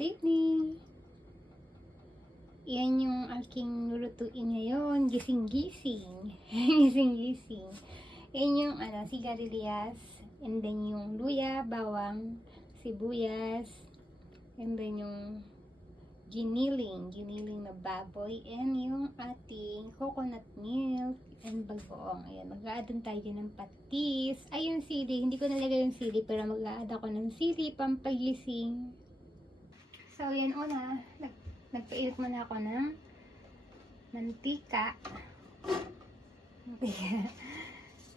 good evening. Yan yung aking lulutuin ngayon. Gising-gising. Gising-gising. Yan yung sigarilyas. And then yung luya, bawang, sibuyas. And then yung giniling na baboy. And yung ating coconut milk and bagoong. Ayan, mag-a-add tayo ng patis. Ay, yung sili. Hindi ko nalagay yung sili, pero mag-a-add ako ng sili, pampagising. So, yan una. Nagpainit muna ako ng mantika.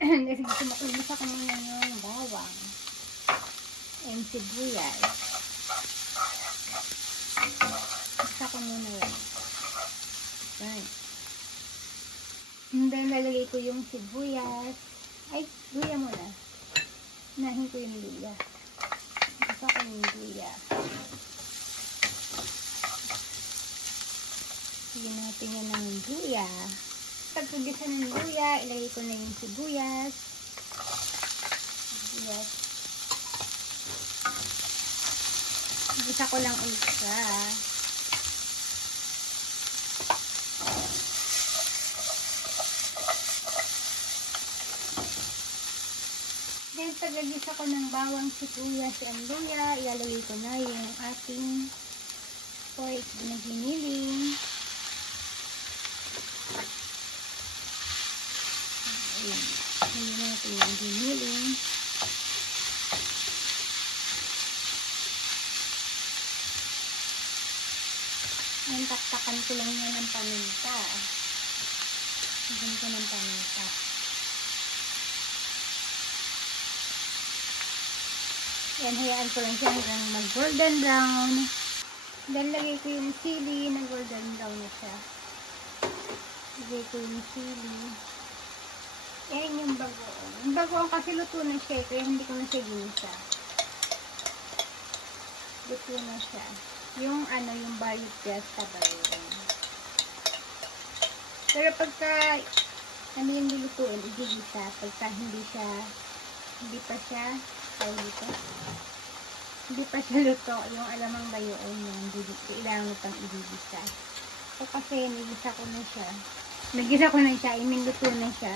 Kasi gusto makulis ako muna yung bawang and sibuyas. Gusto ko muna yan. Right. And then, lalagay ko yung sibuyas. Ay, luya muna. Unahin ko yung luya. Gusto ko yung luya. Sigyan natin yan ng luya. Pagkagisa ng luya, ilagay ko na yung sibuyas. Gisa ko lang ulit siya. Then, paglagisa ko ng bawang, sibuyas, and luya, ilalagay ko na yung ating pork na giniling. Ayan. Hindi natin yung giniling. Ayan, taktakan ko lang yan ng paminta. Lagyan ko ng paminta. Ayan, hayaan ko lang siya hanggang mag-golden brown. Then, lagay ko yung sili na golden brown na siya. Lagay ko yung sili. Ayan yung bagoong. Yung bagoong kasi luto na siya, kaya hindi ko na siya ginisa. Luto na siya. Yung yung bayot fiesta ba yun. Pero pagka yung nilutuin, igigisa. Pagka hindi pa siya luto, yung alamang bayoon yung kailangan mo pang igigisa. So kasi nigisa ko na siya. Nagisa ko na siya, luto na siya.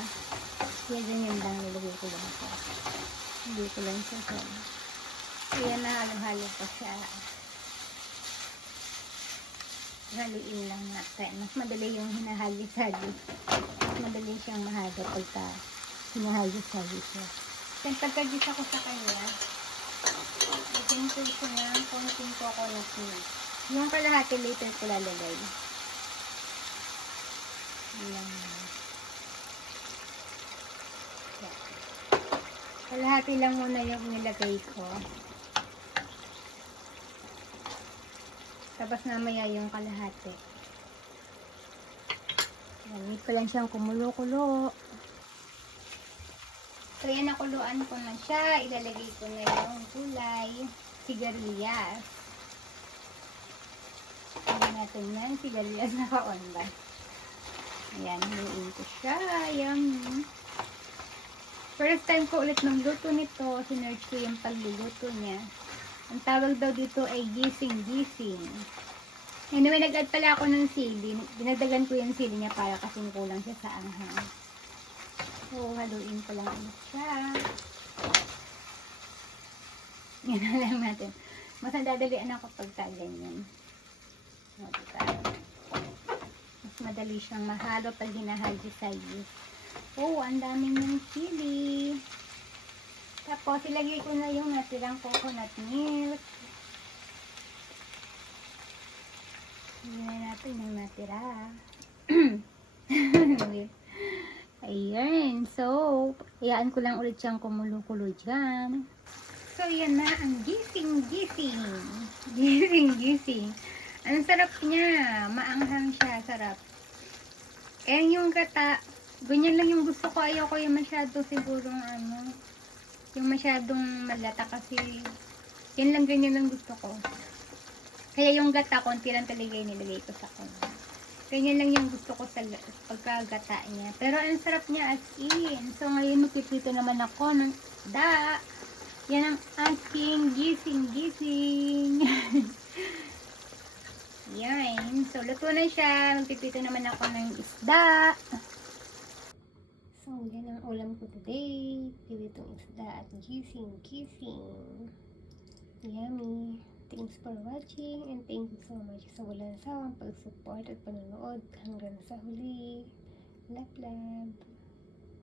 Kaya ganyan lang, nilagay ko lang siya. Hindi ko lang siya. Kaya nahalo-halo pa siya. Haluin lang natin. Mas madali yung hinahalis-halis. Mas madali siyang mahalo pagka hinahalis-halis siya. Then pagkagisa ko sa kanya, lagyan ko siya ng konting coconut milk. Yung kalahati later ko lalagay. Ayan. Kalahati lang muna yung nilagay ko. Tapos namaya yung kalahati. Gamit ko lang siyang kumulo-kulo. So yan, nakuluan ko na siya. Ilalagay ko na yung gulay, sigarilyas. Lagyan natin yan, sigarilyas na kaon ba? Ayan, haluin ko siya. Ayan. First time ko ulit ng luto nito, sinerge ko yung pagluluto niya. Ang tawag daw dito ay gising-gising. Anyway, nag-add pala ako ng sili. Dinagdagan ko yung sili niya para kasing kulang siya sa anghang. So, haluin ko lang ulit siya. Yan na lang natin. Mas nadadalian ako pagka ganyan. Mas madali siyang mahalo pag hinahagis-hagis. Oh, ang dami ng sili. Tapos, ilagay ko na yung natirang coconut milk. Ilagay na natin yung natira. Ayan. So, hayaan ko lang ulit siyang kumulo-kulo dyan. So, yan na ang gising-gising. Gising-gising. Ang sarap niya. Maanghang siya. Sarap. Ayan yung gata. Ganyan lang yung gusto ko. Ayoko yung masyado sigurong yung masyadong malata kasi yan lang, ganyan lang gusto ko. Kaya yung gata, konti lang talaga yung nilagay ko sa kanya. Ganyan lang yung gusto ko sa pagkagata niya. Pero ang sarap niya as in. So ngayon magpiprito naman ako ng da. Yan ang aking gising-gising. ko na siya. Magpipito naman ako ng isda. So, yan ang ulam ko today. Pilitong isda at gising. Yummy. Thanks for watching and thank you so much sa walang sawang pag-support at panonood hanggang sa huli. Love.